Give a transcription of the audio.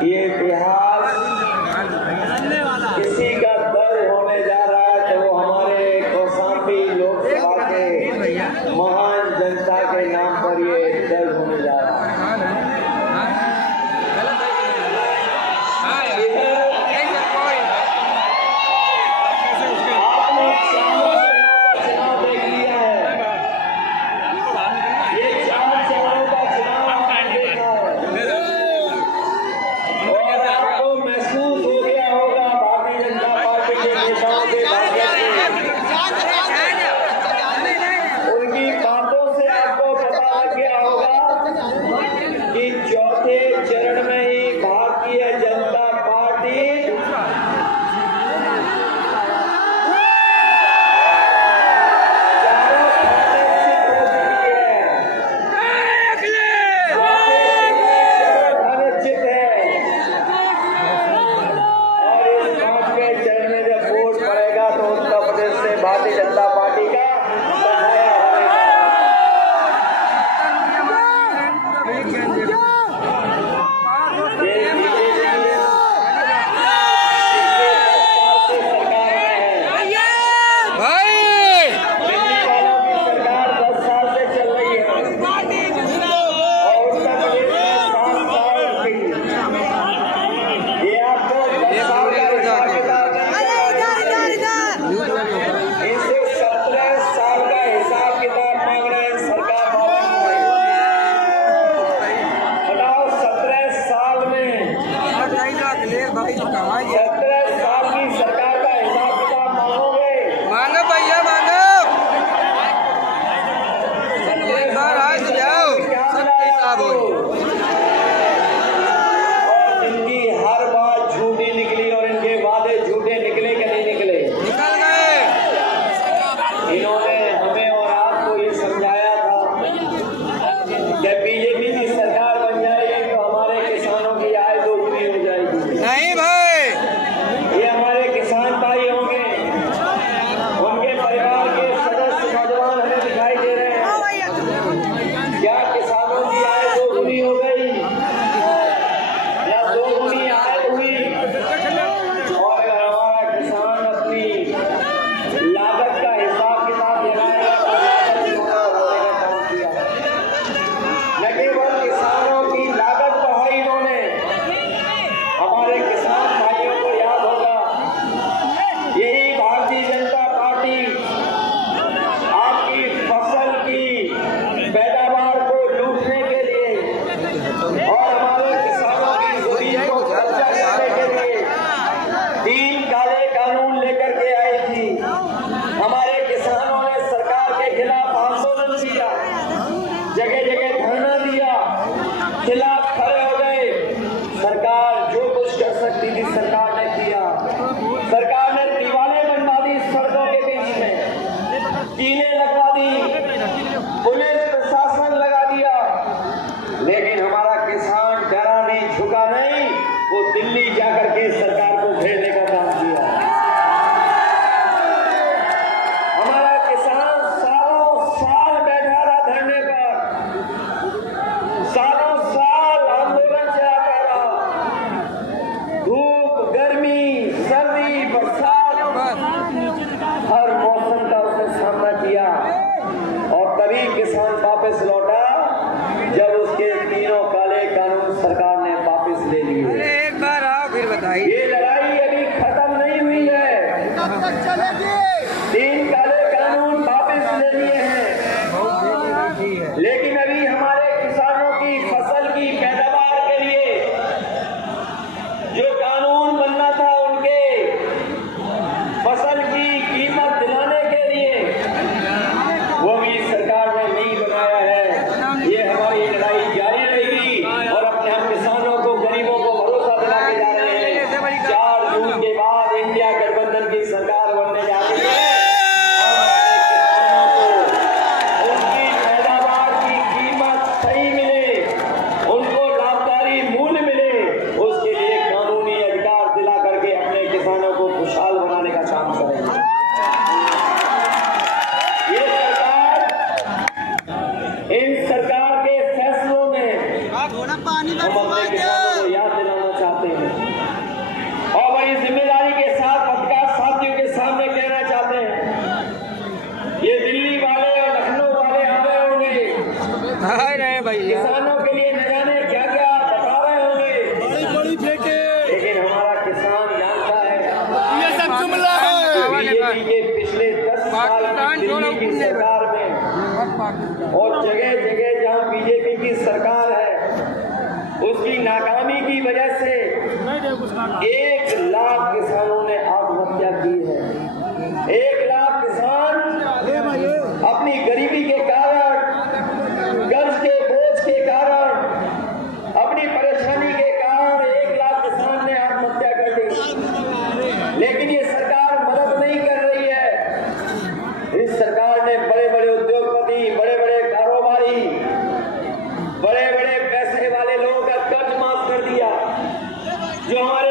ये इतिहास किसी का दर्ज होने जा रहा है तो वो हमारे कौशाम्बी लोकसभा के महान जनता के नाम पर ये दर्ज होने जा रहा है। चौथे चरण में ही भारतीय जनता पार्टी अनिश्चित है और इस 5वें चरण में जब वोट पड़ेगा तो उत्तर प्रदेश से भारतीय जनता पार्टी का जगह जगह धरना दिया, खिलाफ खड़े हो गए। सरकार जो कुछ कर सकती थी सरकार ने किया। सरकार ने दीवारें बनवा दी सड़कों के बीच में, टीने लगवा दी, पुलिस प्रशासन लगा दिया, लेकिन हमारा किसान डरा नहीं, झुका नहीं। वो दिल्ली जाकर के सरकार को घेरने का काम किया। हमारा किसान सालों साल बैठा रहा धरने पर, सालों साल आंदोलन चलाता रहा। धूप, गर्मी, सर्दी, बरसात, हर मौसम का उसने सामना किया और तभी किसान वापस लौटा जब उसके तीनों काले कानून सरकार ने वापस ले लिए। एक बार आओ फिर बताइए। ये लड़ाई अभी खत्म नहीं हुई है, कब तक चलेगी? 3 काले कानून वापस ले लिए हैं, लेकिन अभी हमारे किसानों की फसल की पैदावार के लिए जो कानून बनना था, उनके फसल की कीमत दिलाने के लिए, वो भी सरकार ने नहीं बनाया है। ये हमारी लड़ाई जारी रहेगी और अपने हम किसानों को, गरीबों को भरोसा दिला के जा रहे हैं। साल की दिल्ली की सरकार में और जगह जगह जहां बीजेपी की सरकार है उसकी नाकामी की वजह से 1 लाख किसानों ने आत्महत्या की है। 1 लाख किसान अपनी गरीबी के कारण, कर्ज के बोझ के कारण, अपनी परेशानी के कारण 1 लाख किसान ने आत्महत्या कर दी। लेकिन ये सरकार मदद नहीं कर रही है। इस सरकार ने बड़े बड़े उद्योगपति, बड़े बड़े कारोबारी, बड़े बड़े पैसे वाले लोगों का कर्ज माफ कर दिया। जो हमारे